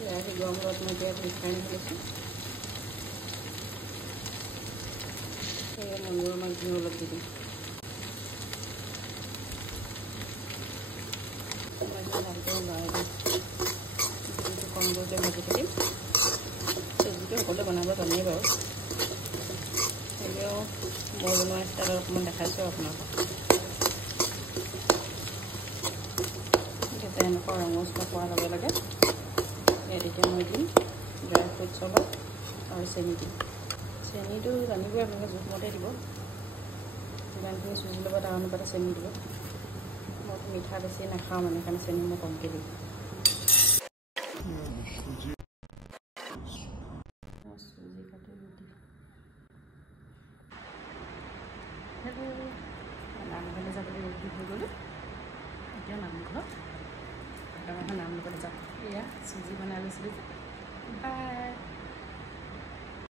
কেৰাহী গৰম কৰাত মই এতিয়া ৰিফাইন ঢালিছোঁ। সেয়ে মঙুৰৰ মাছখিনি অলপ দি দিম। ভালকৈ লৰাই দিম। চুজিটো কম কৰিলে ভাজি থাকিম। চুজিটো সকলোৱে বনাব জানেই বাৰু, হ'লেও মই বনোৱা ষ্টাইলত অকণমান দেখাইছোঁ আপোনালোকক। এতিয়া এনেকুৱা ৰঙচুৱা পোৱাৰ লগে লগে ইয়াত এতিয়া মই দিম ড্ৰাই ফ্ৰুটছ অলপ আৰু চেনি দিম। চেনিটো জানিবই আপোনালোকে জোখমতে দিব, যিমানখিনি চুজি ল'ব তাৰ অনুপাতে চেনি দিব। মইতো মিঠা বেছি নাখাওঁ মানে, সেইকাৰণে চেনি মই কমকৈ দিম। চুজি কাটি ৰুটি নামঘৰলৈ যাবলৈ ৰেডি হৈ গ'লোঁ। এতিয়া নামঘৰত নাম ল'বলৈ যাওঁ। এয়া চুজি বনাই লৈছিলোঁ যে, বাই।